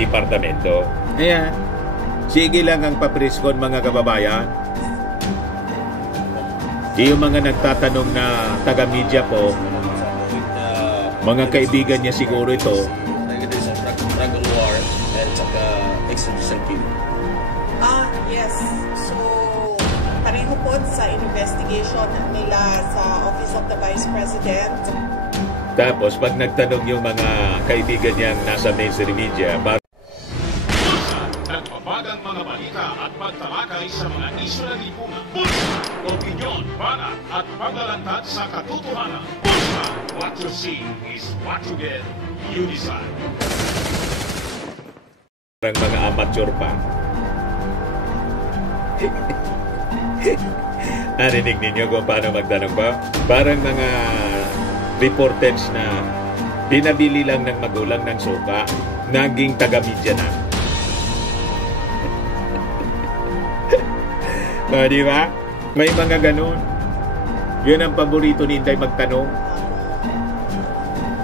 Departamento. Ayan. Sige lang ang papriskon mga kababayan. Yung mga nagtatanong na taga-media po, mga kaibigan niya siguro ito. Drug war and saka extrajudicial killing. Yes. So, pareho po sa investigation nila sa Office of the Vice President. Tapos, pag nagtanong yung mga kaibigan niyang nasa mainstream media, nagpapagang mga balita at pagtalakay sa mga isyu na lipungan. Pulsa, opinyon, banat at paglalantad sa katotohanan. Pulsa, what you see is what you get. You decide. Parang mga amateur pa. Narinig ninyo kung paano magtanong ba? Parang mga reporters na pinabili lang ng magulang ng suka, naging taga-media na. Di ba? May mga ganun. Yun ang paborito ni Inday magtanong.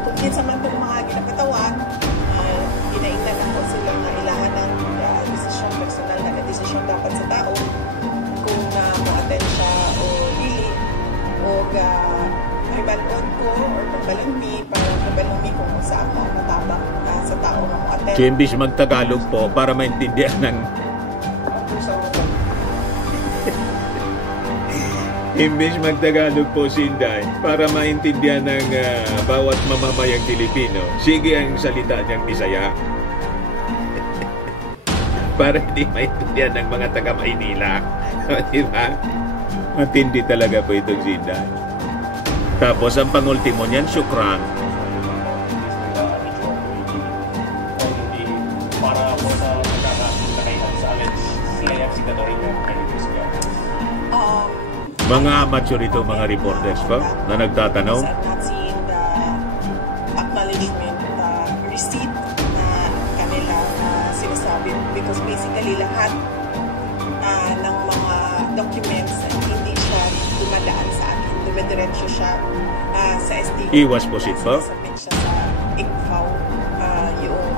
Kung minsan man po mga ginapatawan, ginaingnan na po sila na ilahan ng desisyon, personal na desisyon dapat sa tao kung ma-attend siya o dili o may balon ko or pagbalangmi para pagbalangmi kung saan mo matabang sa tao na ma-attend. Imbis mag-Tagalog po para maintindihan ng Imbis mag-Tagalog po si Inday para maintindihan ng bawat mamamayang Pilipino, sige ang salita niyang Bisaya. Para hindi maintindihan ng mga taga-Maynila. Diba? Matindi talaga po itong si Inday. Tapos ang pangultimo niyan, syukran. Para po sa pagkakakailan sa alleged CIFC Catarina mga amateur ito, mga reporters pa na nagtatanong. I'm not seeing the acknowledgement, the receipt na kanila sinasabi because basically lahat ng mga documents hindi siya dumadaan sa akin. Dumidiretso siya sa SDO. Iwas po siya po? Submit siya sa ICFAO, yung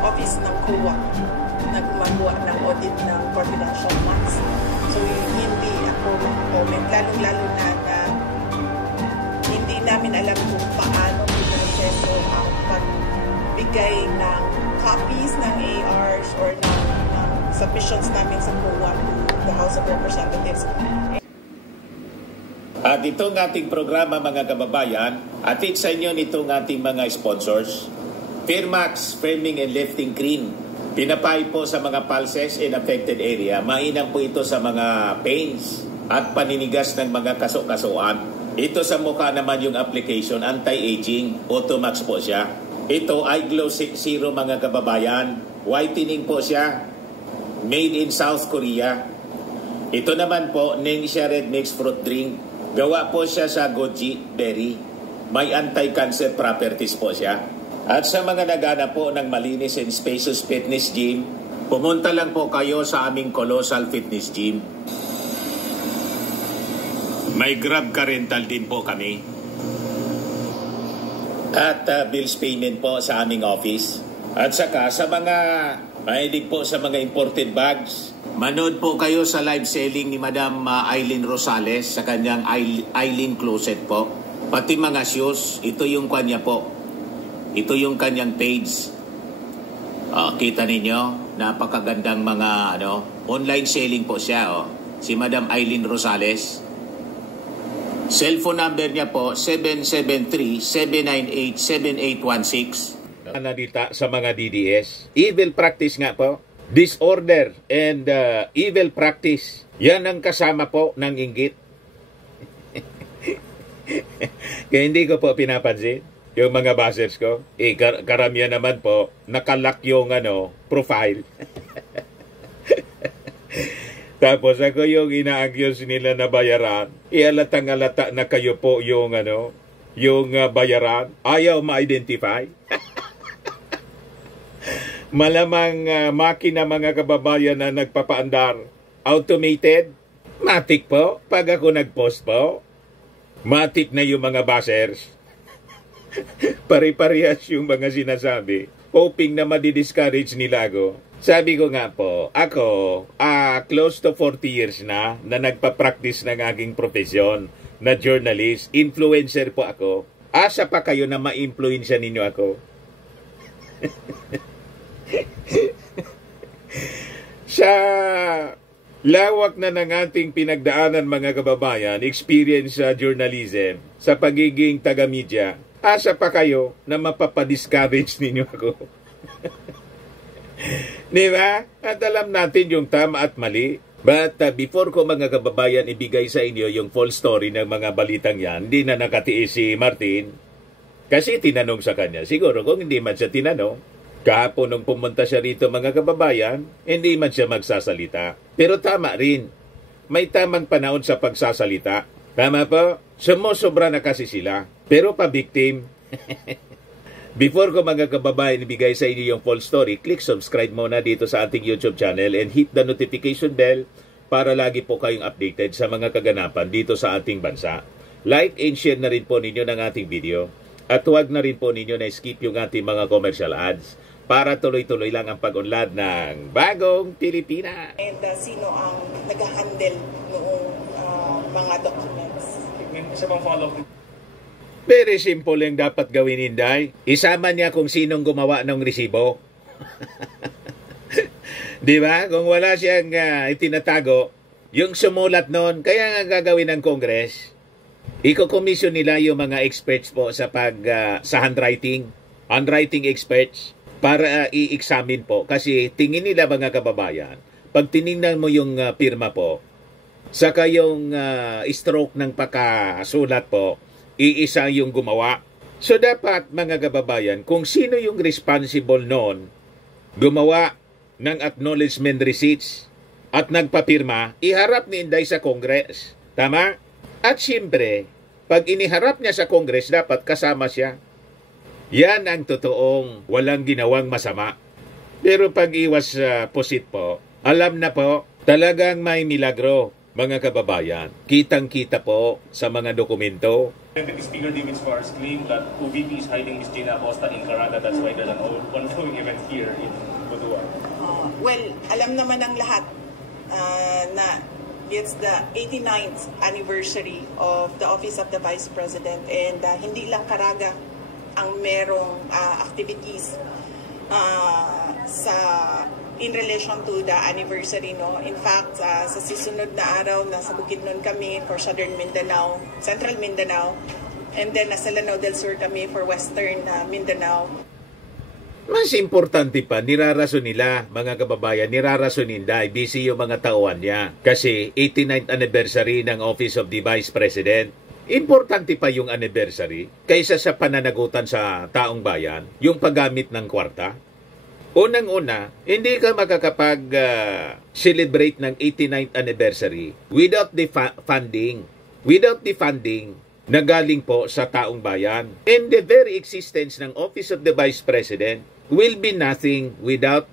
office ng COA na gumagawa ng audit ng confidential funds. So, hindi ako mag-comment. Lalo-lalo na hindi namin alam kung paano pinaproseso ang pagbigay ng copies ng ARs or ng submissions namin sa COA to the House of Representatives. At itong ating programa mga kababayan, atid sa inyo nitong ating mga sponsors. Firmax, Firming and Lifting Cream. Pinapay po sa mga pulses in affected area. Mainam po ito sa mga pains at paninigas ng mga kaso-kasuan. Ito sa mukha naman yung application, anti-aging, Automax po siya. Ito ay Glow 60 mga kababayan. Whitening po siya. Made in South Korea. Ito naman po, Ningxia Red Mix Fruit Drink. Gawa po siya sa goji berry. May anti-cancer properties po siya. At sa mga nagana po ng malinis and spacious fitness gym, pumunta lang po kayo sa aming Colossal Fitness Gym. May Grab car rental din po kami. At bills payment po sa aming office. At saka sa mga mahilig po sa mga imported bags, manood po kayo sa live selling ni Madam Eileen Rosales sa kanyang Eileen Closet po. Pati mga shoes, ito yung kanya po. Ito yung kanyang page. Kita ninyo, napakagandang mga online selling po siya. Si Madam Eileen Rosales. Cellphone number niya po, 773-798-7816. Nandita sa mga DDS. Evil practice nga po. Disorder and evil practice. Yan ang kasama po ng inggit. Kaya hindi ko po pinapansin. Yung mga bashers ko, karamihan naman po, nakalock yung profile. Tapos ako yung ina-accuse nila na bayaran, ihalatang-alata na kayo po yung yung bayaran, ayaw ma-identify. Malamang makina mga kababayan na nagpapaandar, automated, matik po, pag ako nag-post po, matik na yung mga bashers. Pare-parehas yung mga sinasabi. hoping na madi-discourage nila ako. Sabi ko nga po, ako, close to 40 years na nagpa-practice ng aking profesyon na journalist. Influencer po ako. Asa pa kayo na ma-influensya ninyo ako? Sa lawak na ng ating pinagdaanan mga kababayan, experience sa journalism, sa pagiging taga-media, asa pa kayo na mapapadiscourage ninyo ako? Diba? At alam natin yung tama at mali. But before ko mga kababayan ibigay sa inyo yung full story ng mga balitang yan, hindi na nakatiis si Martin. Kasi tinanong sa kanya. Siguro kung hindi man siya tinanong, kahapon nung pumunta siya rito mga kababayan, hindi man siya magsasalita. Pero tama rin. May tamang panahon sa pagsasalita. Tama po? Sumusobra na kasi sila. Pero pa-victim. Before ko mga kababayan ibigay sa inyo yung full story, click subscribe muna dito sa ating YouTube channel and hit the notification bell para lagi po kayong updated sa mga kaganapan dito sa ating bansa. Like and share na rin po ninyo ng ating video. At huwag na rin po ninyo na skip yung ating mga commercial ads para tuloy-tuloy lang ang pag-unlad ng Bagong Pilipinas. And sino ang nag-handle noong mga documents? May isa pang follow-up. Very simple yung dapat gawin, Inday. Isama niya kung sinong gumawa ng resibo. Di ba? Kung wala siyang itinatago, yung sumulat noon, kaya nga gagawin ng Congress. Iko-commission nila yung mga experts po sa sa handwriting experts para i-examine po. Kasi tingin nila mga kababayan, pag tinignan mo yung pirma po, saka yung stroke ng pakasulat po, iisa yung gumawa. So dapat mga kababayan, kung sino yung responsible noon, gumawa ng acknowledgement receipts at nagpapirma, iharap ni Inday sa Congress. Tama? At siyempre, pag iniharap niya sa Congress, dapat kasama siya. Yan ang totoong walang ginawang masama. Pero pag iwas pusit po, alam na po, talagang may milagro, mga kababayan. Kitang-kita po sa mga dokumento. Deputy Speaker David Suarez claimed that OVP is hiding Ms. Gina Acosta in Caraga. That's why there's an ongoing event here in Butuan. Well, alam naman ng lahat na it's the 89th anniversary of the Office of the Vice President and hindi lang Caraga ang merong activities in relation to the anniversary, no? In fact, sa susunod na araw, nasa Bukidnon kami for Southern Mindanao, Central Mindanao, and then nasa Lanao del Sur kami for Western Mindanao. Mas importante pa, nirarason nila, mga kababayan, nirarason Inday, busy yung mga tauhan niya. Kasi 89th anniversary ng Office of the Vice President. Importante pa yung anniversary kaysa sa pananagutan sa taong bayan, yung paggamit ng kwarta. Unang-una, hindi ka makakapag-celebrate ng 89th anniversary without the funding. Without the funding na galing po sa taong bayan. And the very existence ng Office of the Vice President will be nothing without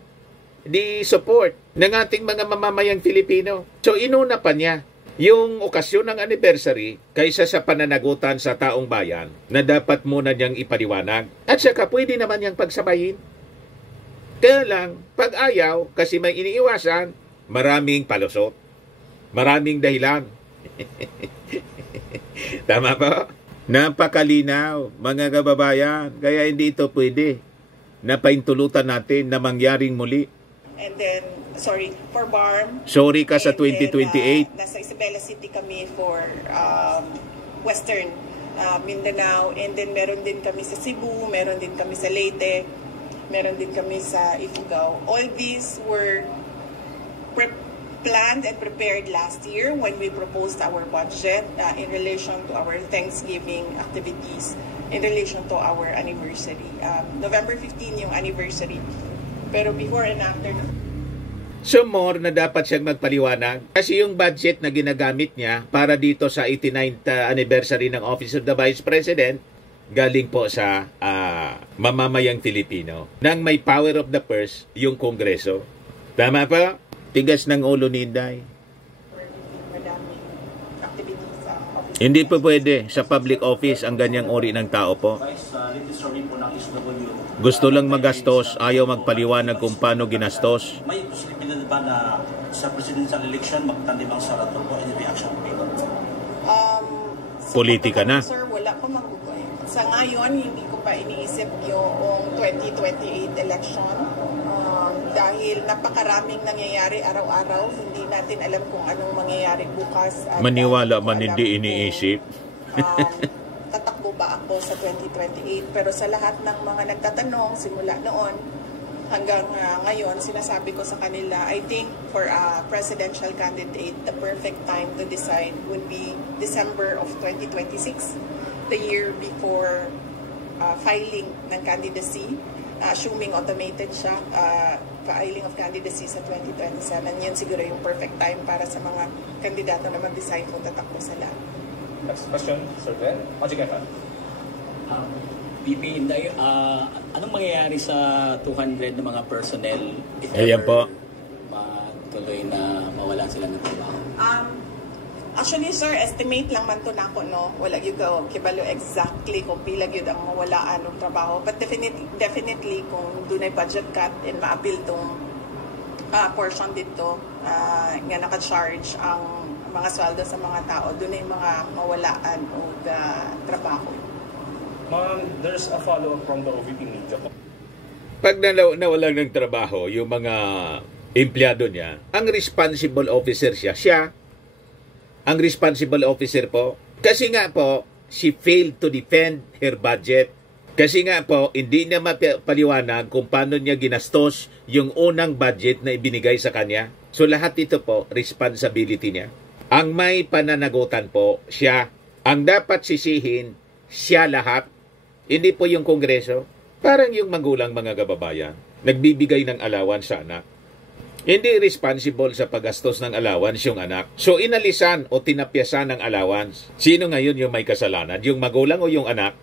the support ng ating mga mamamayang Filipino. So inuna pa niya yung okasyon ng anniversary kaysa sa pananagutan sa taong bayan na dapat muna niyang ipaliwanag. At saka pwede naman niyang pagsabayin. Kaya lang, pag ayaw, kasi may iniiwasan, maraming palusot. Maraming dahilan. Tama po? Napakalinaw, mga kababayan. Kaya hindi ito pwede. Napaintulutan natin na mangyaring muli. And then, for BARM. Sorry ka sa 2028. Nasa Isabela City kami for Western Mindanao. And then meron din kami sa Cebu, meron din kami sa Leyte, meron din kami sa Ifugao. All these were planned and prepared last year when we proposed our budget in relation to our Thanksgiving activities, in relation to our anniversary. November 15 yung anniversary. Pero before and after. So more na dapat siyang magpaliwanag kasi yung budget na ginagamit niya para dito sa 89th anniversary ng Office of the Vice President galing po sa mamamayang Filipino nang may power of the purse yung Kongreso. Tama pa? Tigas ng ulo ni Inday. Hindi po pwede sa public office ang ganyang ori ng tao po. Guys, latest story po ng SW Gusto lang magastos, ayaw magpaliwanag kung paano ginastos. May posibilidad ba na sa presidential election magtandibang Sara Tulfo? Any reaction mo? Politika na. Sir, wala ko magugoy. Sa ngayon, hindi ko pa iniisip yung 2028 election. Dahil napakaraming nangyayari araw-araw, hindi natin alam kung anong mangyayari bukas. At Maniwala man hindi iniisip. Tatakbo ba ako sa 2028? Pero sa lahat ng mga nagtatanong, simula noon hanggang ngayon, sinasabi ko sa kanila, I think for a presidential candidate, the perfect time to decide would be December of 2026, the year before filing ng candidacy. Assuming automated siya, filing of candidacy sa 2027, yun siguro yung perfect time para sa mga kandidato na mag-decide kung tatakbo sila. Next question, Sir Ben. Majik Efa. VP Inday, anong mangyayari sa 200 na mga personnel if Ayan po. matuloy na mawalan sila ng trabaho? Actually, sir, estimate lang man to nako, no? Wala yung kibalo exactly kung pila yun ang mawalaan ng trabaho. But definitely kung doon ay budget cut and ma-appeal tong portion dito nga naka-charge ang mga sweldo sa mga tao, doon ay mga mawalaan o trabaho. Ma'am, there's a follow-up from the OVP media. Pag nawalan ng trabaho, yung mga empleyado niya, ang responsible officer siya. Ang responsible officer po. Kasi nga po, she failed to defend her budget. Kasi nga po, hindi niya mapaliwanag kung paano niya ginastos yung unang budget na ibinigay sa kanya. So lahat ito po, responsibility niya. Ang may pananagutan po, siya. Ang dapat sisihin, siya lahat. Hindi po yung Kongreso. Parang yung magulang mga kababayan, nagbibigay ng allowance sa anak. Hindi responsible sa paggastos ng allowance yung anak. So inalisan o tinapyasan ng allowance. Sino ngayon yung may kasalanan? Yung magulang o yung anak?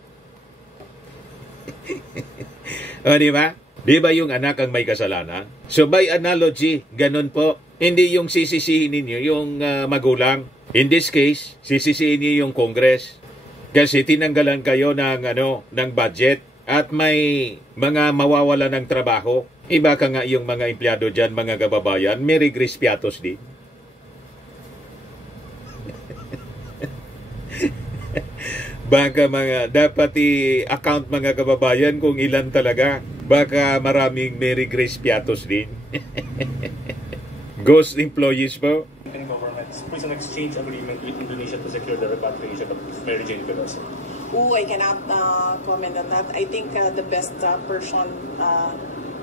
O di ba? Di ba yung anak ang may kasalanan? So by analogy, ganun po. Hindi yung sisisihin ninyo yung magulang. In this case, sisisihin niyo yung Congress. Kasi tinanggalan kayo ng budget at may mga mawawala ng trabaho. Iba ka nga yung mga empleyado dyan, mga kababayan, may regres piatos din. Baka dapat i-account mga kababayan kung ilan talaga. Baka maraming may regres piatos din. Ghost employees po. Philippine government's prison exchange agreement with Indonesia to secure the repatriation of Mary Jane Veloso. I cannot comment on that. I think the best person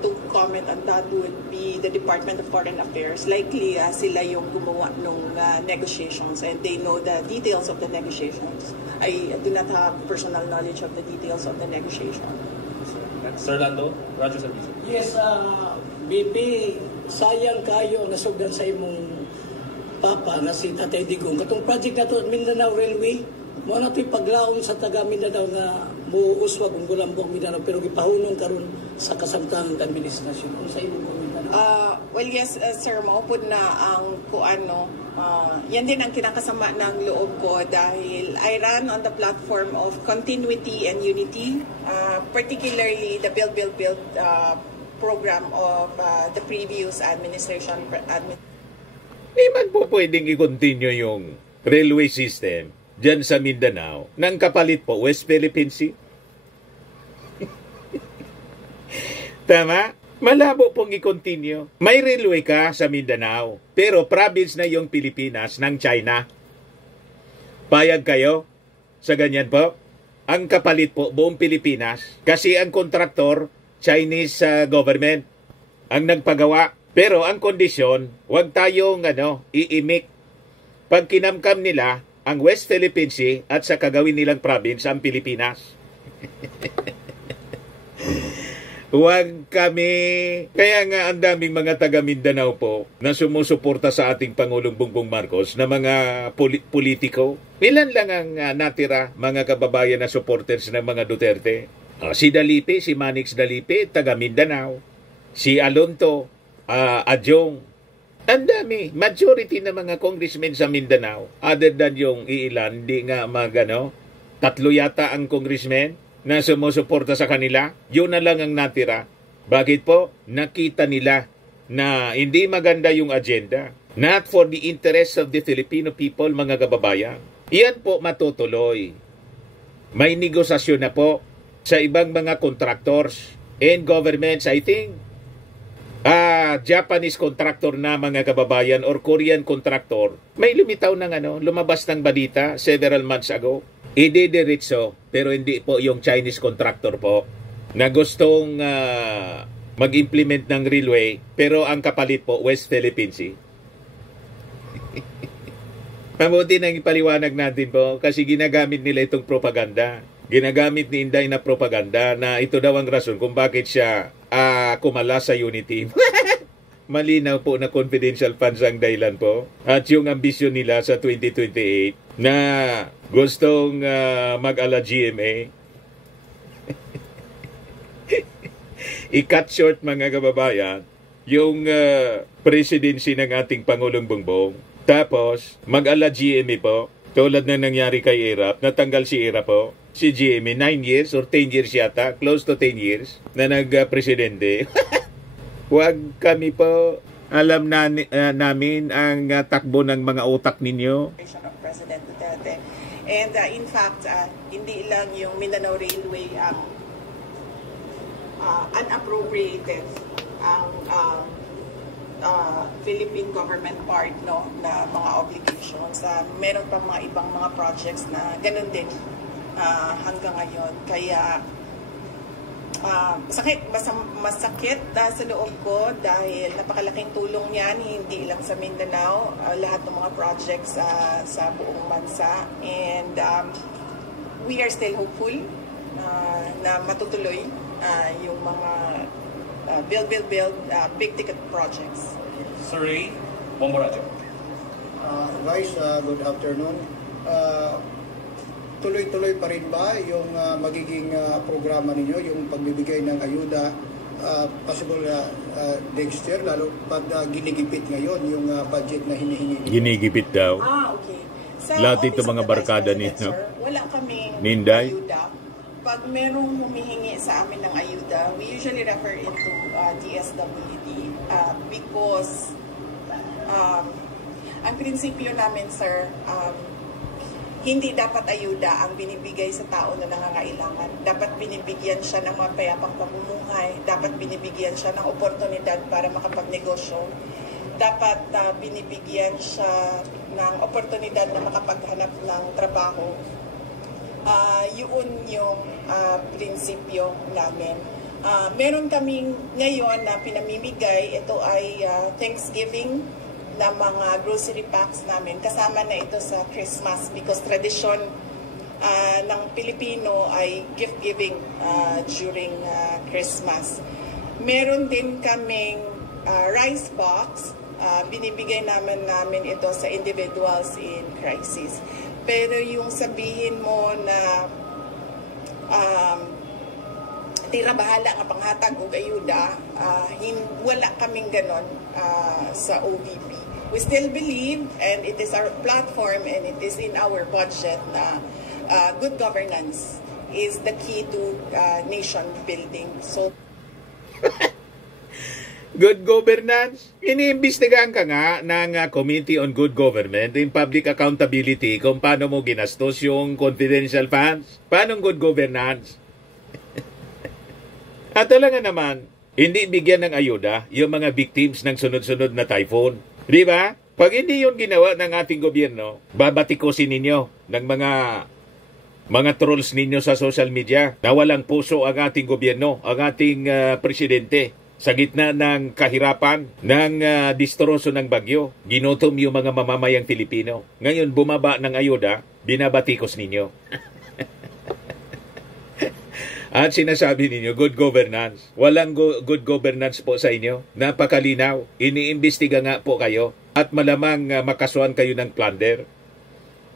to comment on that would be the Department of Foreign Affairs. Likely sila yung gumawa ng negotiations and they know the details of the negotiations. I do not have personal knowledge of the details of the negotiation. Sir Lando, Roger Servicio. Yes, BP, sayang kayo nasugdan sa imong papa na si Tatay Digong. Katong project na to, Mindanao Railway, mo na ito'y paglaon sa taga Mindanao na muuswag ang Gulambong Mindanao pero gipahunong karon sa kasamtangang administrasyon. Ano sa imong Mindanao? Well, yes, sir, maupod na ang kuano. Yan din ang kinakasama ng loob ko dahil I ran on the platform of continuity and unity, particularly the Build program of the previous administration. Di man po pwedeng i-continue yung railway system dyan sa Mindanao nang kapalit po West Philippine Sea. Tama? Malabo pong i-continue. May railway ka sa Mindanao, pero province na yung Pilipinas ng China. Payag kayo sa ganyan po? Ang kapalit po buong Pilipinas kasi ang kontraktor, Chinese government, ang nagpagawa. Pero ang kondisyon, huwag tayong iimik. Pag kinamkam nila ang West Philippine Sea at sa kagawin nilang province ang Pilipinas. Huwag kami. Kaya nga ang daming mga taga Mindanao po na sumusuporta sa ating Pangulong Bongbong Marcos na mga politiko. Ilan lang ang natira mga kababayan na supporters ng mga Duterte. Si Dalipe, si Manix Dalipe, taga Mindanao. Si Alonto, Adjong. Ang dami. Majority ng mga congressmen sa Mindanao. Other than yung iilan, hindi nga 3 yata ang congressmen. na sumusuporta sa kanila. Yun na lang ang natira. Bakit po? Nakita nila na hindi maganda yung agenda. Not for the interest of the Filipino people, mga kababayan. Iyan po matutuloy. May negosasyon na po sa ibang mga contractors and governments. I think Japanese contractor na, mga kababayan, or Korean contractor, may lumitaw ng lumabas ng balita several months ago. Idediretso, pero hindi po yung Chinese contractor po na gustong mag-implement ng railway, pero ang kapalit po West Philippine Sea. Mabuti nang ipaliwanag natin po kasi ginagamit nila itong propaganda. Ginagamit ni Inday na propaganda na ito daw ang rason kung bakit siya kumala sa unity. Malinaw po na confidential funds ang dahilan po. At yung ambisyon nila sa 2028 na gustong mag-ala GMA. I-cut short, mga kababayan, yung presidency ng ating Pangulong Bongbong. Tapos, mag-ala GMA po, tulad na nangyari kay Irap, natanggal si Irap po, si GMA, 9 years or 10 years yata, close to 10 years, na nag-presidente. Huwag kami po, alam namin ang takbo ng mga utak ninyo. Of President Duterte. And in fact, hindi lang yung Mindanao Railway ang unappropriated ang Philippine government part na mga obligations. Meron pa mga ibang mga projects na ganun din hanggang ngayon. Kaya masakit sa loob ko dahil napakalaking tulong yan, hindi lang sa Mindanao, lahat ng mga projects sa buong bansa. And we are still hopeful na matutuloy yung mga build, big ticket projects. Sir Ray, Bomborajo. Guys, good afternoon. Tuloy-tuloy pa rin ba yung magiging programa ninyo, yung pagbibigay ng ayuda, possible next year, lalo pag ginigipit ngayon yung budget na hinihingi ninyo? Ginigipit daw. Okay. Sa lahat Office ito of mga the barkada Vice President, ninyo. sir, wala kaming Ninday? ayuda. Pag merong humihingi sa amin ng ayuda, we usually refer into DSWD because ang prinsipyo namin, sir, hindi dapat ayuda ang binibigay sa tao na nangangailangan. Dapat binibigyan siya ng mapayapang pamumuhay. Dapat binibigyan siya ng oportunidad para makapagnegosyo. Dapat binibigyan siya ng oportunidad na makapaghanap ng trabaho. Yun yung prinsipyo namin. Meron kaming ngayon na pinamimigay, ito ay Thanksgiving na mga grocery packs namin. Kasama na ito sa Christmas because tradition ng Pilipino ay gift giving during Christmas. Meron din kaming rice box, binibigay namin ito sa individuals in crisis. Pero yung sabihin mo na tira bahala nga panghatag o ayuda, wala kaming ganon sa OVP. We still believe, and it is our platform and it is in our budget na good governance is the key to nation building. So Good governance. Iniimbestigahan ka nga ng Committee on Good Government and Public Accountability kung paano mo ginastos yung confidential funds. Paano good governance? At talaga naman, hindi bigyan ng ayuda yung mga victims ng sunod-sunod na typhoon. Di ba? Pag hindi yun ginawa ng ating gobyerno, babatikusin ninyo ng mga trolls ninyo sa social media na walang puso ang ating gobyerno, ang ating presidente. Sa gitna ng kahirapan, ng distroso ng bagyo, ginutom yung mga mamamayang Filipino. Ngayon, bumaba ng ayuda, binabatikos ninyo. At sinasabi ninyo, good governance. Walang good governance po sa inyo. Napakalinaw. Iniimbestiga nga po kayo at malamang makasuhan kayo ng plunder.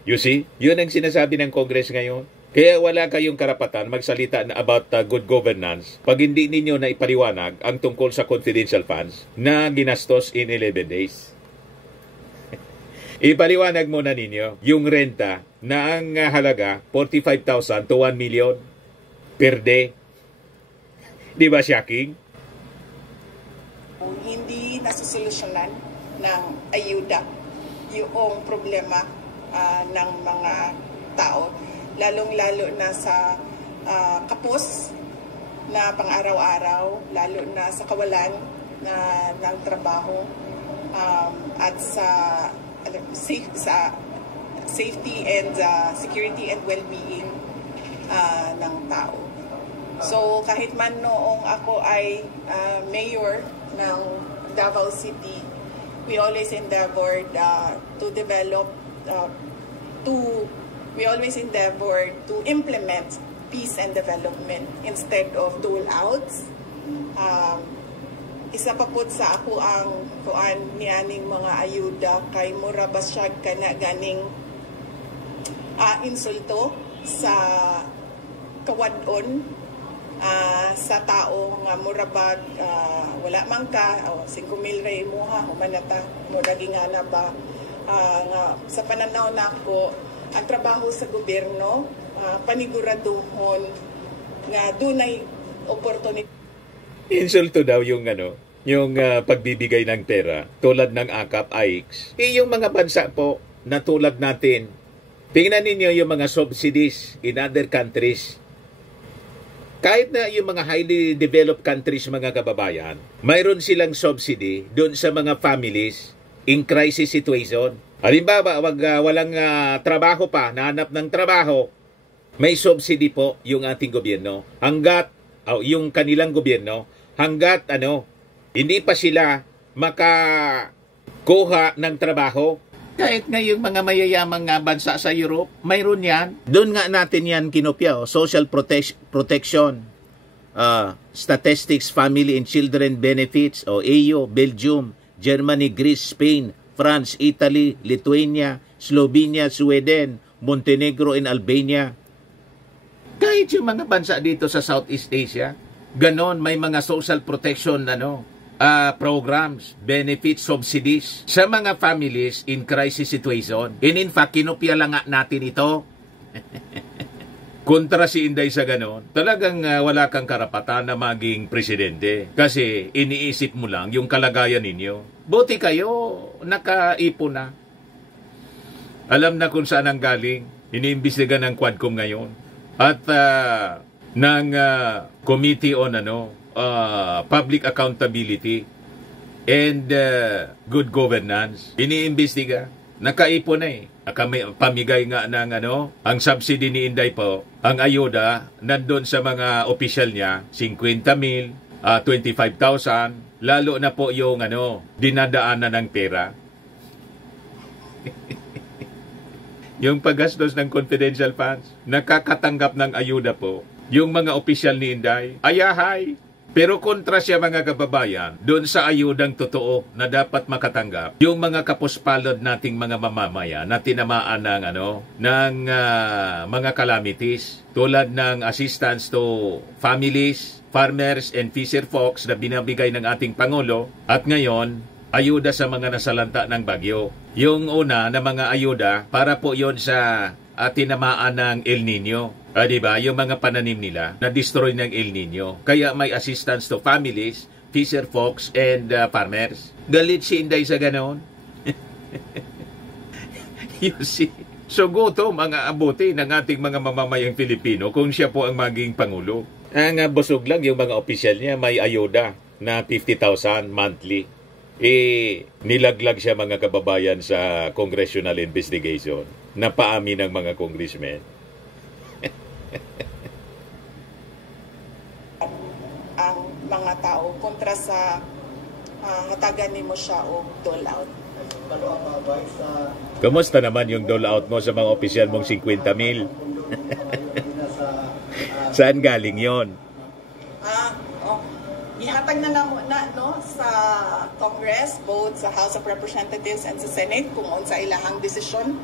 You see? Yun ang sinasabi ng Congress ngayon. Kaya wala kayong karapatan magsalita na about good governance pag hindi ninyo na ipaliwanag ang tungkol sa confidential funds na ginastos in 11 days. Ipaliwanag muna ninyo yung renta na ang halaga 45,000 to 1 million. per day. Di ba, Shocking? Hindi nasusolusyonan ng ayuda yung problema ng mga tao, lalong-lalo na sa kapos na pang-araw-araw, lalo na sa kawalan ng trabaho at sa safety and security and well-being ng tao. So kahit man noong ako ay mayor ng Davao City, we always endeavored to develop we always endeavored to implement peace and development instead of dole-outs. Isa pa po sa ako ang kuan nianing mga ayuda kay mura basyag kana ganing insulto sa kawadon sa taong murabag wala man ka 5,000 ray imuha humanata mura gingana ba nga sa pananaw nako ang trabaho sa gobyerno paniguraduhon nga dunay opportunity. Insulto daw yung yung pagbibigay ng pera tulad ng AKAP, AIX. Yung mga bansa po na tulad natin, tingnan ninyo yung mga subsidies in other countries. Kahit na yung mga highly developed countries, mga kababayan, mayroon silang subsidy doon sa mga families in crisis situation. Halimbawa, walang trabaho pa, nahanap ng trabaho, may subsidy po yung ating gobyerno. Hanggat, yung kanilang gobyerno, hanggat hindi pa sila makakuha ng trabaho. Kahit nga yung mga mayayamang bansa sa Europe, mayroon yan. Doon nga natin yan kinopya, social protection, statistics, family and children benefits, AO, Belgium, Germany, Greece, Spain, France, Italy, Lithuania, Slovenia, Sweden, Montenegro and Albania. Kahit yung mga bansa dito sa Southeast Asia, ganon may mga social protection programs, benefits, subsidies sa mga families in crisis situation. And in fact, kinopya lang natin ito. Kontra si Inday sa ganon. Talagang wala kang karapatan na maging presidente kasi iniisip mo lang yung kalagayan ninyo. Buti kayo, nakaipon na. Alam na kung saan ang galing. Iniimbestiga ng Quadcom ngayon. At ng Committee on Public Accountability and Good Governance. Iniimbestiga. Nakaipon na pamigay nga ng ang subsidy ni Inday po, ang ayuda, nandun sa mga opisyal niya, 50,000, 25,000, lalo na po yung dinadaanan ng pera. Yung paggastos ng confidential funds, nakakatanggap ng ayuda po, yung mga opisyal ni Inday, ayahay. Pero kontra siya, mga kababayan, doon sa ayudang totoo na dapat makatanggap yung mga kapuspalad nating mga mamamaya na tinamaan ng mga calamities tulad ng assistance to families, farmers and fisher folks na binabigay ng ating Pangulo at ngayon, ayuda sa mga nasalanta ng bagyo. Yung una na mga ayuda para po yon sa tinamaan ng El Nino. Diba? Yung mga pananim nila na-destroy ng El Nino. Kaya may assistance to families, fisher folks, and farmers. Galit si Inday sa ganon. You see? So gutom ang aabuti ng ating mga mamamayang Pilipino kung siya po ang maging Pangulo. Ang busog lang yung mga opisyal niya, may ayuda na 50,000 monthly. Nilaglag siya, mga kababayan, sa congressional investigation na paamin ng mga congressmen. Ang mga tao kontra sa hatagan ni mo siya o dole-out. Kumusta naman yung dole-out mo sa mga opisyal mong 50,000? Saan galing yon? Ihatag na lang sa Congress, both sa House of Representatives and sa Senate kung unsa ilahang desisyon.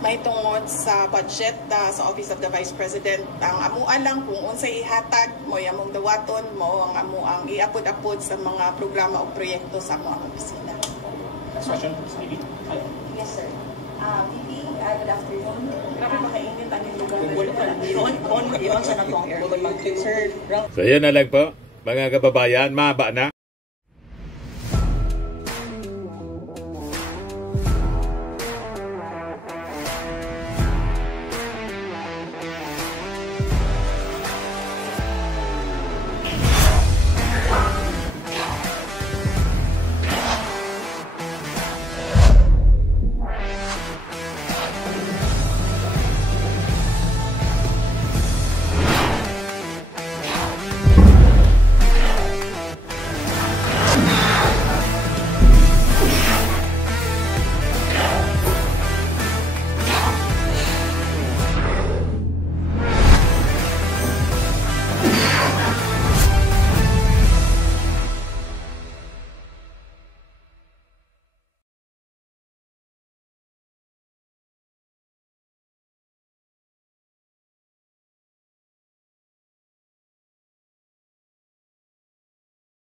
May tungod sa budget sa Office of the Vice President. Ang amuan lang kung unsa ihatag mo among dawaton mo ang amuang iapod-apod sa mga programa o proyekto sa amuang opisina. Next question, Ms. Ivy. Yes, sir. VP, good afternoon. Grabe makainit ang lugar. Iyon sa natong aircon, Sir. So yan na lang po, mga kababayan, mahaba na.